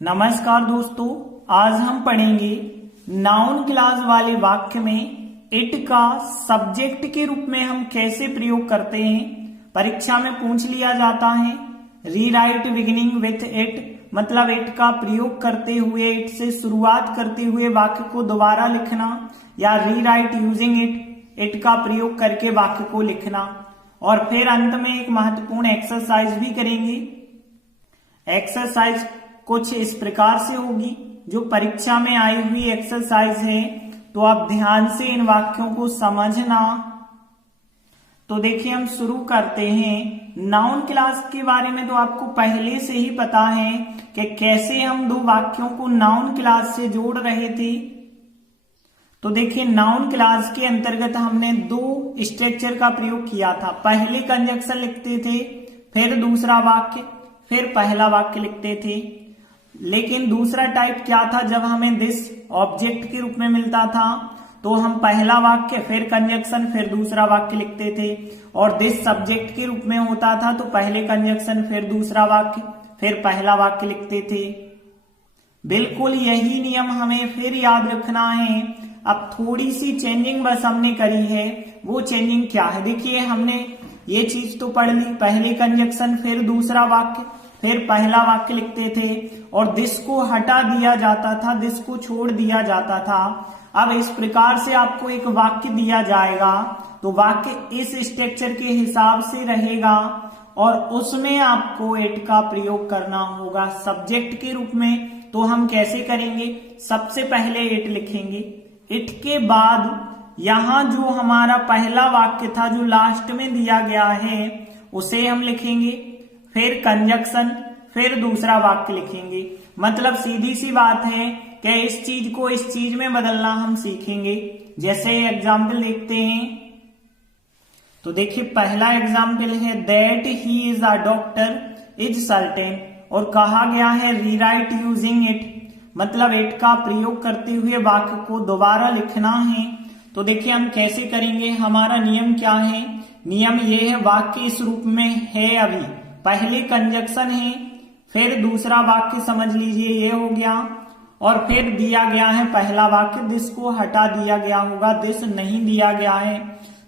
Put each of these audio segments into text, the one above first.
नमस्कार दोस्तों, आज हम पढ़ेंगे नाउन क्लॉज वाले वाक्य में इट का सब्जेक्ट के रूप में हम कैसे प्रयोग करते हैं। परीक्षा में पूछ लिया जाता है रीराइट बिगिनिंग विथ इट, मतलब इट का प्रयोग करते हुए, इट से शुरुआत करते हुए वाक्य को दोबारा लिखना, या रीराइट यूजिंग इट का प्रयोग करके वाक्य को लिखना। और फिर अंत में एक महत्वपूर्ण एक्सरसाइज भी करेंगे। एक्सरसाइज कुछ इस प्रकार से होगी, जो परीक्षा में आई हुई एक्सरसाइज है, तो आप ध्यान से इन वाक्यों को समझना। तो देखिए, हम शुरू करते हैं। नाउन क्लास के बारे में तो आपको पहले से ही पता है कि कैसे हम दो वाक्यों को नाउन क्लास से जोड़ रहे थे। तो देखिए, नाउन क्लास के अंतर्गत हमने दो स्ट्रक्चर का प्रयोग किया था। पहले कंजक्शन लिखते थे, फिर दूसरा वाक्य, फिर पहला वाक्य लिखते थे। लेकिन दूसरा टाइप क्या था, जब हमें दिस ऑब्जेक्ट के रूप में मिलता था तो हम पहला वाक्य, फिर कंजक्शन, फिर दूसरा वाक्य लिखते थे। और दिस सब्जेक्ट के रूप में होता था तो पहले कंजक्शन, फिर दूसरा वाक्य, फिर पहला वाक्य लिखते थे। बिल्कुल यही नियम हमें फिर याद रखना है। अब थोड़ी सी चेंजिंग बस हमने करी है। वो चेंजिंग क्या है, देखिए, हमने ये चीज तो पढ़ ली, पहले कंजक्शन, फिर दूसरा वाक्य, फिर पहला वाक्य लिखते थे, और दिस को हटा दिया जाता था, दिस को छोड़ दिया जाता था। अब इस प्रकार से आपको एक वाक्य दिया जाएगा, तो वाक्य इस स्ट्रक्चर के हिसाब से रहेगा, और उसमें आपको इट का प्रयोग करना होगा सब्जेक्ट के रूप में। तो हम कैसे करेंगे, सबसे पहले इट लिखेंगे, इट के बाद यहां जो हमारा पहला वाक्य था, जो लास्ट में दिया गया है, उसे हम लिखेंगे, फिर कंजक्शन, फिर दूसरा वाक्य लिखेंगे। मतलब सीधी सी बात है कि इस चीज को इस चीज में बदलना हम सीखेंगे। जैसे एग्जाम्पल देखते हैं, तो देखिए, पहला एग्जाम्पल है that he is a doctor is certain, और कहा गया है रीराइट यूजिंग इट, मतलब इट का प्रयोग करते हुए वाक्य को दोबारा लिखना है। तो देखिए, हम कैसे करेंगे, हमारा नियम क्या है। नियम ये है, वाक्य इस रूप में है, अभी पहले कंजक्शन है, फिर दूसरा वाक्य समझ लीजिए ये हो गया, और फिर दिया गया है पहला वाक्य, दिस को हटा दिया गया होगा, दिस नहीं दिया गया है।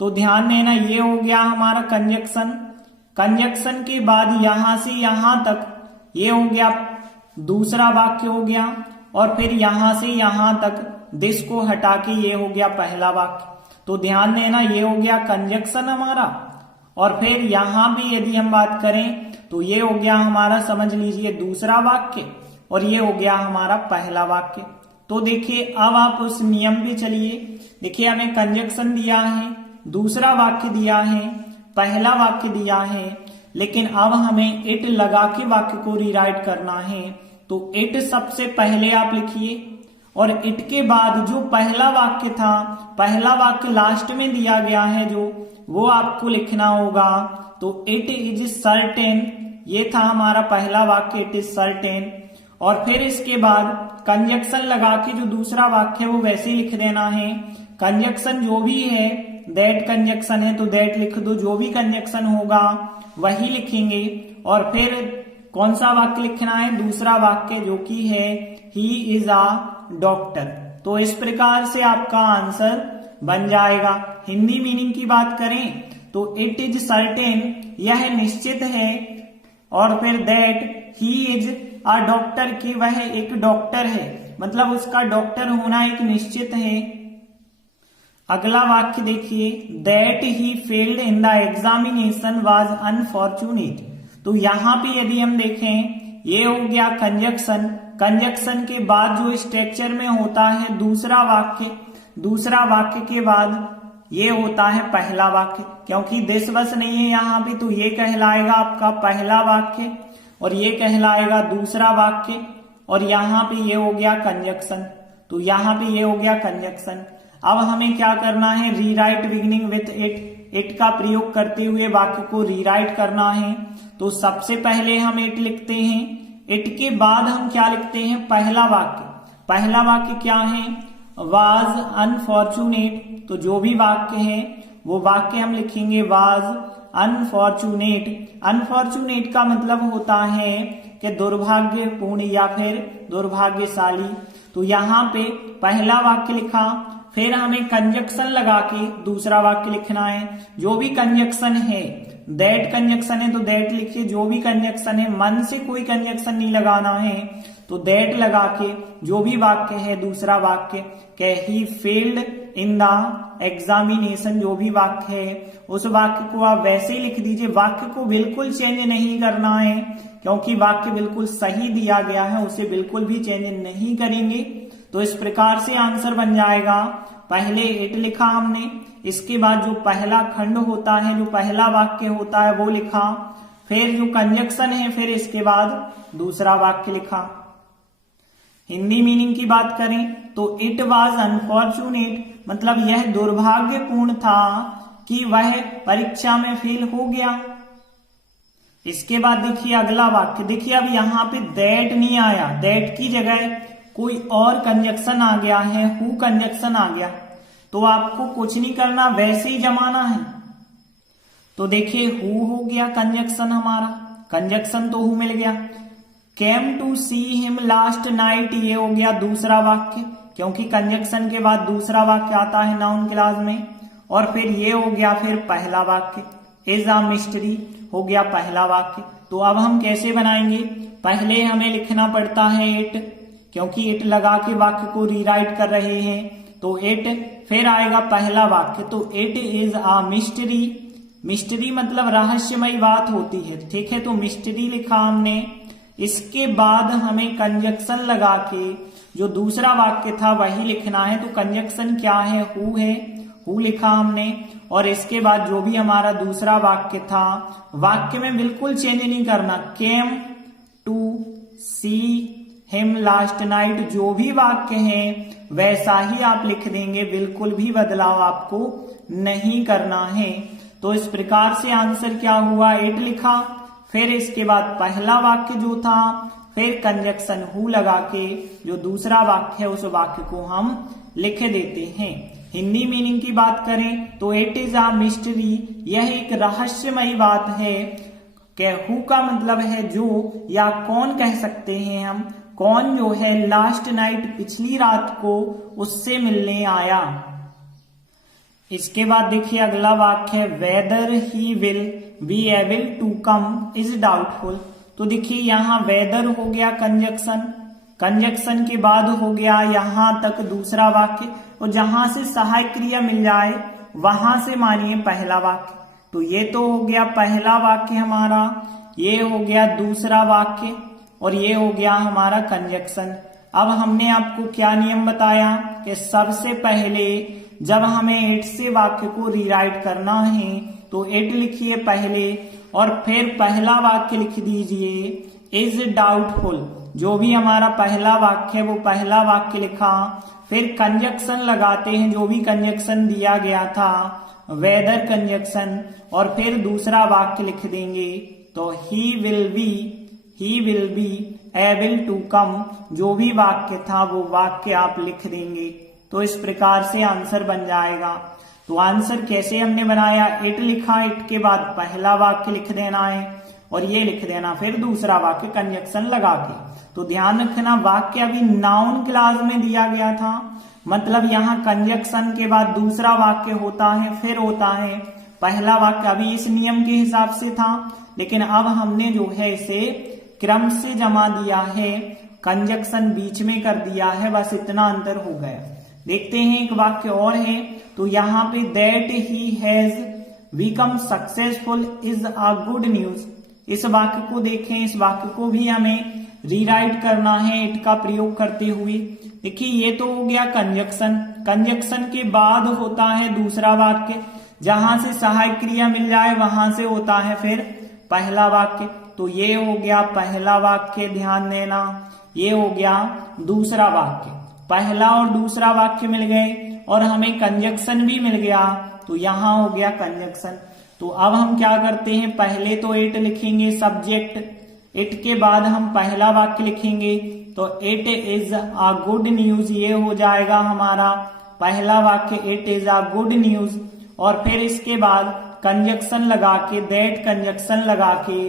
तो ध्यान देना, ये हो गया हमारा कंजक्शन। कंजक्शन के बाद यहां से यहां तक ये हो गया दूसरा वाक्य हो गया, और फिर यहां से यहां तक दिस को हटा के ये हो गया पहला वाक्य। तो ध्यान देना, ये हो गया कंजक्शन हमारा, और फिर यहां भी यदि हम बात करें तो ये हो गया हमारा, समझ लीजिए, दूसरा वाक्य, और ये हो गया हमारा पहला वाक्य। तो देखिए, अब आप उस नियम पे चलिए। देखिए, हमें कंजक्शन दिया है, दूसरा वाक्य दिया है, पहला वाक्य दिया है, लेकिन अब हमें इट लगा के वाक्य को रीराइट करना है। तो इट सबसे पहले आप लिखिए, और इट के बाद जो पहला वाक्य था, पहला वाक्य लास्ट में दिया गया है जो, वो आपको लिखना होगा। तो इट इज सर्टेन, ये था हमारा पहला वाक्य, इट इज सर्टेन। और फिर इसके बाद कंजक्शन लगा के जो दूसरा वाक्य है वो वैसे ही लिख देना है। कंजक्शन जो भी है, दैट कंजक्शन है तो दैट लिख दो, जो भी कंजक्शन होगा वही लिखेंगे। और फिर कौन सा वाक्य लिखना है, दूसरा वाक्य, जो कि है ही इज अ डॉक्टर। तो इस प्रकार से आपका आंसर बन जाएगा। हिंदी मीनिंग की बात करें तो इट इज सर्टेन, यह निश्चित है, और फिर that he is a doctor, कि वह एक डॉक्टर है, मतलब उसका डॉक्टर होना एक निश्चित है। अगला वाक्य देखिए, that he failed in the examination was unfortunate. तो यहां पे यदि हम देखें, ये हो गया कंजक्शन, कंजक्शन के बाद जो स्ट्रक्चर में होता है दूसरा वाक्य, दूसरा वाक्य के बाद ये होता है पहला वाक्य, क्योंकि दिस बस नहीं है यहाँ पे, तो ये कहलाएगा आपका पहला वाक्य, और ये कहलाएगा दूसरा वाक्य, और यहाँ पे ये हो गया कंजक्शन। तो यहाँ पे ये हो गया कंजक्शन। अब हमें क्या करना है, रीराइट बिगिनिंग विथ इट का प्रयोग करते हुए वाक्य को रीराइट करना है। तो सबसे पहले हम इट लिखते हैं, इट के बाद हम क्या लिखते हैं, पहला वाक्य। पहला वाक्य क्या है, वाज अनफॉर्चुनेट। तो जो भी वाक्य है वो वाक्य हम लिखेंगे वाज अनफॉर्चुनेट। अनफॉर्चुनेट का मतलब होता है कि दुर्भाग्यपूर्ण या फिर दुर्भाग्यशाली। तो यहाँ पे पहला वाक्य लिखा, फिर हमें कंजक्शन लगा के दूसरा वाक्य लिखना है। जो भी कंजक्शन है, दैट कंजक्शन है तो दैट लिखिए, जो भी कंजक्शन है, मन से कोई कंजक्शन नहीं लगाना है तो दैट लगा के जो भी वाक्य है दूसरा वाक्य के he failed in the examination, जो भी वाक्य है उस वाक्य को आप वैसे ही लिख दीजिए। वाक्य को बिल्कुल चेंज नहीं करना है क्योंकि वाक्य बिल्कुल सही दिया गया है, उसे बिल्कुल भी चेंज नहीं करेंगे। तो इस प्रकार से आंसर बन जाएगा। पहले इट लिखा हमने, इसके बाद जो पहला खंड होता है, जो पहला वाक्य होता है वो लिखा, फिर जो कंजक्शन है, फिर इसके बाद दूसरा वाक्य लिखा। हिंदी मीनिंग की बात करें तो इट वॉज अनफॉर्चुनेट, मतलब यह दुर्भाग्यपूर्ण था कि वह परीक्षा में फेल हो गया। इसके बाद देखिए अगला वाक्य, देखिए अब यहाँ पे दैट नहीं आया, दैट की जगह कोई और कंजक्शन आ गया है, हु कंजक्शन आ गया। तो आपको कुछ नहीं करना, वैसे ही जमाना है। तो देखिए हु हो गया कंजक्शन हमारा, कंजक्शन तो हु मिल गया। Came to see him last night, ये हो गया दूसरा वाक्य, क्योंकि कंजक्शन के बाद दूसरा वाक्य आता है नाउन क्लॉज में। और फिर ये हो गया फिर पहला वाक्य, इज अ मिस्ट्री हो गया पहला वाक्य। तो अब हम कैसे बनाएंगे, पहले हमें लिखना पड़ता है इट, क्योंकि इट लगा के वाक्य को रीराइट कर रहे हैं। तो इट, फिर आएगा पहला वाक्य, तो it is a mystery, mystery मतलब रहस्यमयी बात होती है, ठीक है। तो मिस्ट्री लिखा हमने, इसके बाद हमें कंजक्शन लगा के जो दूसरा वाक्य था वही लिखना है। तो कंजक्शन क्या है, हु है, हु लिखा हमने। और इसके बाद जो भी हमारा दूसरा वाक्य था, वाक्य में बिल्कुल चेंज नहीं करना, came to see him last night, जो भी वाक्य है वैसा ही आप लिख देंगे, बिल्कुल भी बदलाव आपको नहीं करना है। तो इस प्रकार से आंसर क्या हुआ, इट लिखा, फिर इसके बाद पहला वाक्य जो था, फिर कंजक्शन हु लगा के जो दूसरा वाक्य है उस वाक्य को हम लिख देते हैं। हिंदी मीनिंग की बात करें तो इट इज अ मिस्ट्री, यह एक रहस्यमयी बात है। कि हु का मतलब है जो, या कौन कह सकते हैं हम, कौन जो है लास्ट नाइट पिछली रात को उससे मिलने आया। इसके बाद देखिए अगला वाक्य है whether he will be able to come is doubtful. तो देखिए यहाँ वेदर हो गया कंजक्शन, कंजक्शन के बाद हो गया यहां तक दूसरा वाक्य, और जहां से सहायक क्रिया मिल जाए वहां से मानिए पहला वाक्य। तो ये तो हो गया पहला वाक्य हमारा, ये हो गया दूसरा वाक्य, और ये हो गया हमारा कंजक्शन। अब हमने आपको क्या नियम बताया कि सबसे पहले जब हमें इट से वाक्य को रीराइट करना है तो इट लिखिए पहले, और फिर पहला वाक्य लिख दीजिए इज डाउटफुल। जो भी हमारा पहला वाक्य है वो पहला वाक्य लिखा, फिर कंजक्शन लगाते हैं, जो भी कंजक्शन दिया गया था वेदर कंजक्शन, और फिर दूसरा वाक्य लिख देंगे। तो he will be able to come, जो भी वाक्य था वो वाक्य आप लिख देंगे। तो इस प्रकार से आंसर बन जाएगा। तो आंसर कैसे हमने बनाया, इट लिखा, इट के बाद पहला वाक्य लिख देना है और ये लिख देना फिर दूसरा वाक्य कंजक्शन लगा के। तो ध्यान रखना वाक्य अभी नाउन क्लॉज में दिया गया था, मतलब यहाँ कंजक्शन के बाद दूसरा वाक्य होता है, फिर होता है पहला वाक्य। अभी इस नियम के हिसाब से था, लेकिन अब हमने जो है इसे क्रम से जमा दिया है, कंजक्शन बीच में कर दिया है, बस इतना अंतर हो गया। देखते हैं एक वाक्य और है, तो यहाँ पे that he has become successful is a good news. इस वाक्य को देखें, इस वाक्य को भी हमें रीराइट करना है इट का प्रयोग करते हुए। देखिए ये तो हो गया कंजक्शन, कंजक्शन के बाद होता है दूसरा वाक्य, जहां से सहायक क्रिया मिल जाए वहां से होता है फिर पहला वाक्य। तो ये हो गया पहला वाक्य, ध्यान देना, ये हो गया दूसरा वाक्य। पहला और दूसरा वाक्य मिल गए और हमें कंजक्शन भी मिल गया, तो यहां हो गया कंजक्शन। तो अब हम क्या करते हैं, पहले तो इट लिखेंगे सब्जेक्ट, इट के बाद हम पहला वाक्य लिखेंगे, तो it is a good news, ये हो जाएगा हमारा पहला वाक्य, it is a good news. और फिर इसके बाद कंजक्शन लगा के, दैट कंजक्शन लगा के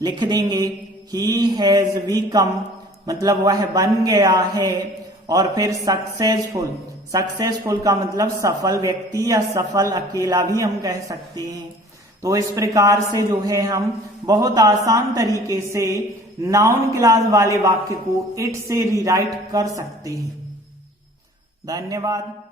लिख देंगे ही हैज बिकम मतलब वह बन गया है, और फिर सक्सेसफुल, सक्सेसफुल का मतलब सफल व्यक्ति या सफल अकेला भी हम कह सकते हैं। तो इस प्रकार से जो है हम बहुत आसान तरीके से नाउन क्लॉज वाले वाक्य को इट से रीराइट कर सकते हैं। धन्यवाद।